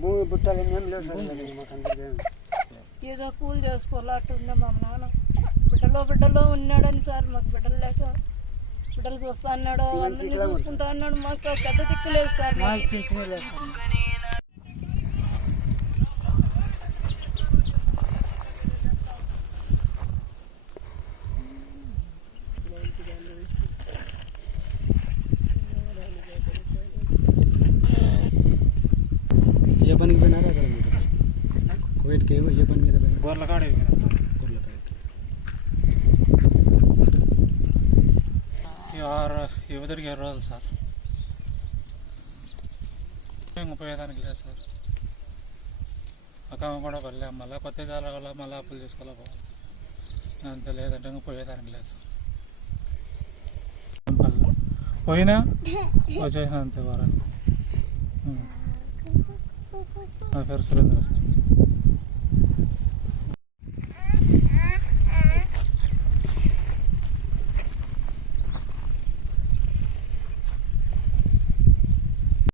భూమి పుట్టాలి ఏదో కూలి చేసుకోవాలి అట్టు ఉందా మా నాన్న? బిడ్డలో బిడ్డలో ఉన్నాడని సార్ మాకు బిడ్డలు లేక బిడ్డలు చూస్తా అన్నాడు అందరినీ చూసుకుంటా అన్నాడు మాకు పెద్ద దిక్కులేదు సార్. పనికి పోయినారు అక్కడ మీరు? కువైట్కి ఏ- ఏ పని మీద పోయినారు? గొర్రెల కాడ గొర్రెలపైకి. ఆరు యువతరికి ఇరవై రోజులు సార్. ఇంకా పోయేదానికి లేదు సార్. ఒక ఆమె కూడా పల్లె మళ్ళీ కొత్త జాల మళ్ళీ అప్పులు చేసుకోవాలి పోవాలి. అంత లేదంటే ఇంకా పోయేదానికి లేదు సార్. పోయినా? వచ్చేసిన అంతే వారానికి. నా పేరు సురేంద్ర సార్